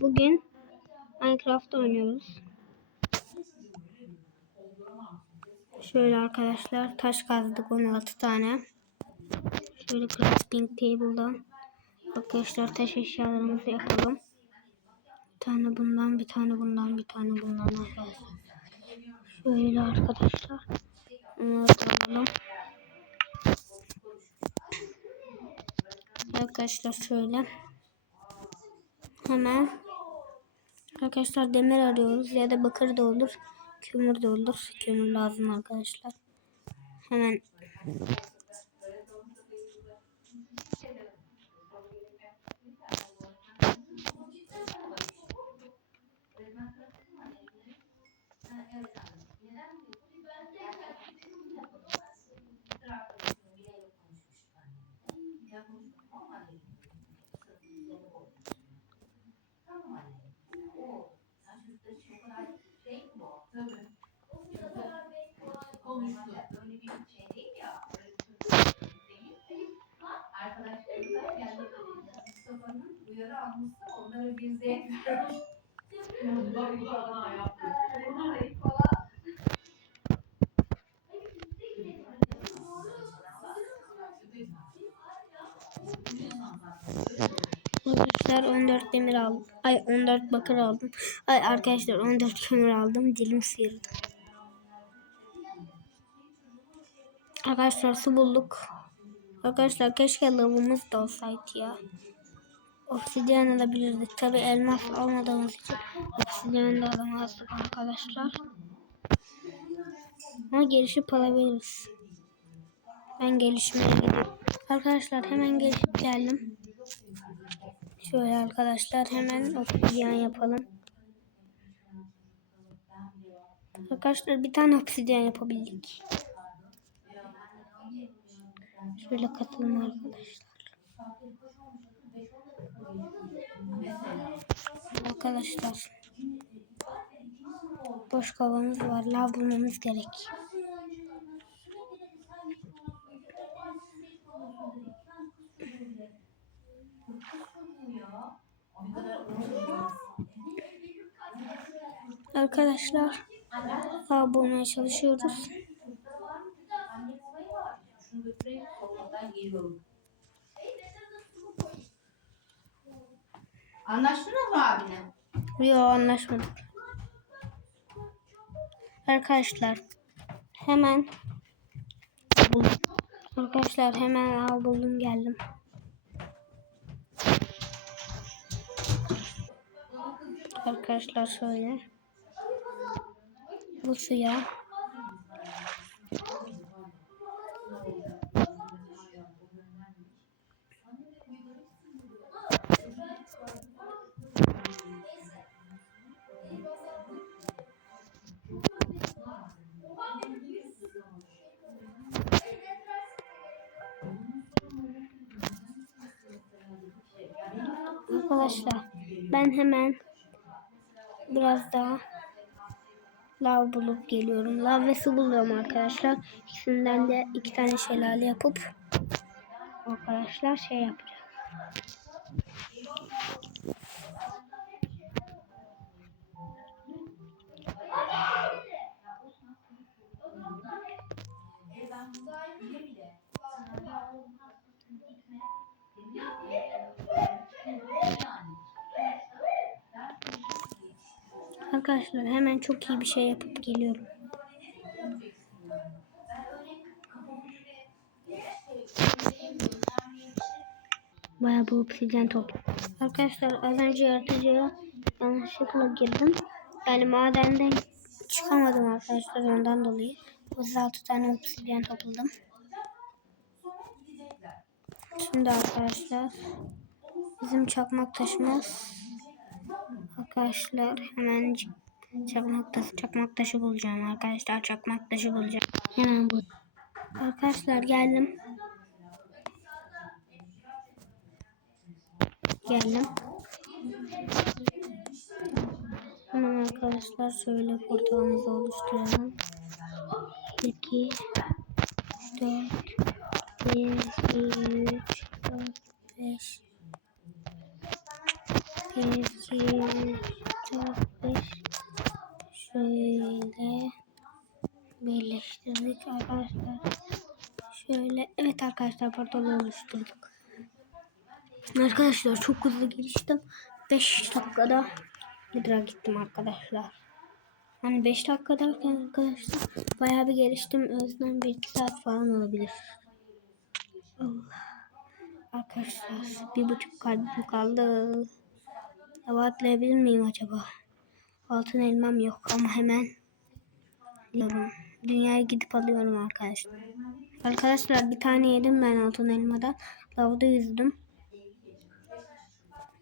Bugün Minecraft oynuyoruz. Şöyle arkadaşlar taş kazdık 16 tane. Şöyle crafting table'dan arkadaşlar taş eşyalarımızı yapalım. Bir tane bundan, bir tane bundan, bir tane bundan arkadaşlar. Şöyle arkadaşlar. Bunları alalım. Arkadaşlar şöyle. Hemen arkadaşlar demir arıyoruz ya da bakır da olur. Kömür de olur. Kömür lazım arkadaşlar. Hemen konuştu. Öyle bir şey değil ya. Öyle bir şey değil. Arkadaşlarımıza geldi. Uyarı almışsa onları yaptı. falan. arkadaşlar 14 demir aldım. Ay 14 bakır aldım. Ay arkadaşlar 14 kömür aldım. Dilim sıyırdı. Arkadaşlar su bulduk. Arkadaşlar keşke lavımız da olsaydı ya. Obsidyen alabilirdik. Tabi elmas almadığımız için obsidyen de alamazdık arkadaşlar. Ama gelişip alabiliriz. Ben gelişmeye gidiyorum. Arkadaşlar hemen gelişip geldim. Şöyle arkadaşlar hemen obsidyen yapalım. Arkadaşlar bir tane obsidyen yapabildik. Şöyle katılın arkadaşlar. Arkadaşlar. Boş kovamız var. Lav bulmamız gerek. Arkadaşlar. Lav bulmaya çalışıyoruz. Şunu götüreyim. Oradan geliyorum. Anlaştınız mı abine? Yok anlaşmadık. Arkadaşlar hemen. Arkadaşlar hemen al buldum geldim. Arkadaşlar şöyle. Bu suya Arkadaşlar ben hemen biraz daha lav bulup geliyorum. Lav ve su buluyorum arkadaşlar. İkisinden de iki tane şelale yapıp arkadaşlar şey yapacağım. Arkadaşlar hemen çok iyi bir şey yapıp geliyorum. Bayağı bu obsidyen top. Arkadaşlar az önce yaratıcıya yanlışlıkla girdim. Yani madenden çıkamadım arkadaşlar ondan dolayı. 36 tane obsidyen topladım. Şimdi arkadaşlar bizim çakmak taşımız arkadaşlar hemen çakmak taşı, çakmak taşı bulacağım arkadaşlar çakmak taşı bulacağım. Hemen bu. Arkadaşlar geldim. Geldim. Hemen arkadaşlar şöyle portalımızı oluşturalım. 2 4 1 2 3 4 5 1 2 ile birleştirdik arkadaşlar. Şöyle evet arkadaşlar portalı oluşturduk. Arkadaşlar çok hızlı geliştim. 5 dakikada Lidra gittim arkadaşlar. Hani 5 dakika derken arkadaşlar bayağı bir geliştim. Özden 1-2 saat falan olabilir. Allah. Arkadaşlar bir buçuk kalbim kaldı. Hava atlayabilir miyim acaba? Altın elmam yok ama hemen diyorum. Dünyaya gidip alıyorum arkadaşlar. Arkadaşlar bir tane yedim ben altın elmada. Lavda yüzdüm.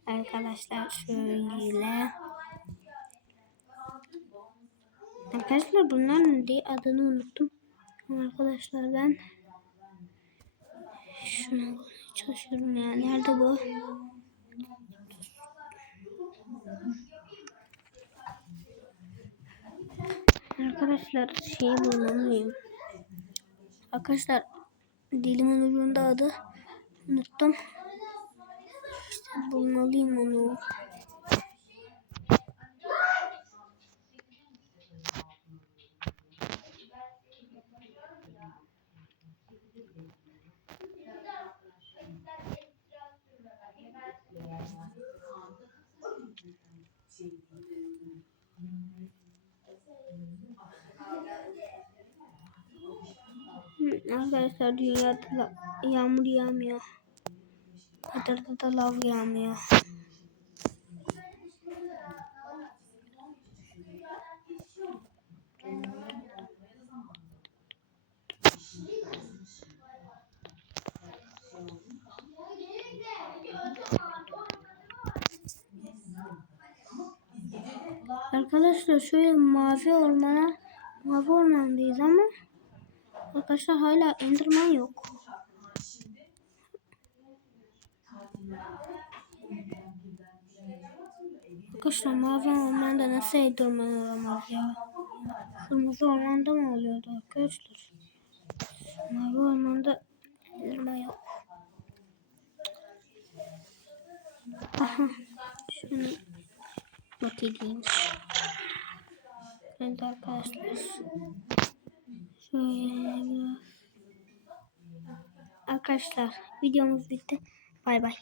Arkadaşlar şöyle. Arkadaşlar bunların diye adını unuttum. Arkadaşlar ben şunu çalışıyorum ya. Nerede bu? Arkadaşlar şeyi bulamıyorum. Arkadaşlar dilimin ucunda adı unuttum. İşte bulmalıyım onu. Arkadaşlar dünyada yağmur yağmıyor. Kadarda da lav yağmıyor. Arkadaşlar şöyle mavi ormana mavi ormandayız ama arkadaşlar hala enderman yok. Arkadaşlar mavi ormanda nasıl enderman olamaz ya? Kırmızı ormanda mı oluyordu arkadaşlar? Mavi ormanda enderman yok. Aha. Şunu not edeyim. Evet arkadaşlar. Şöyle biraz. Arkadaşlar videomuz bitti. Bay bay.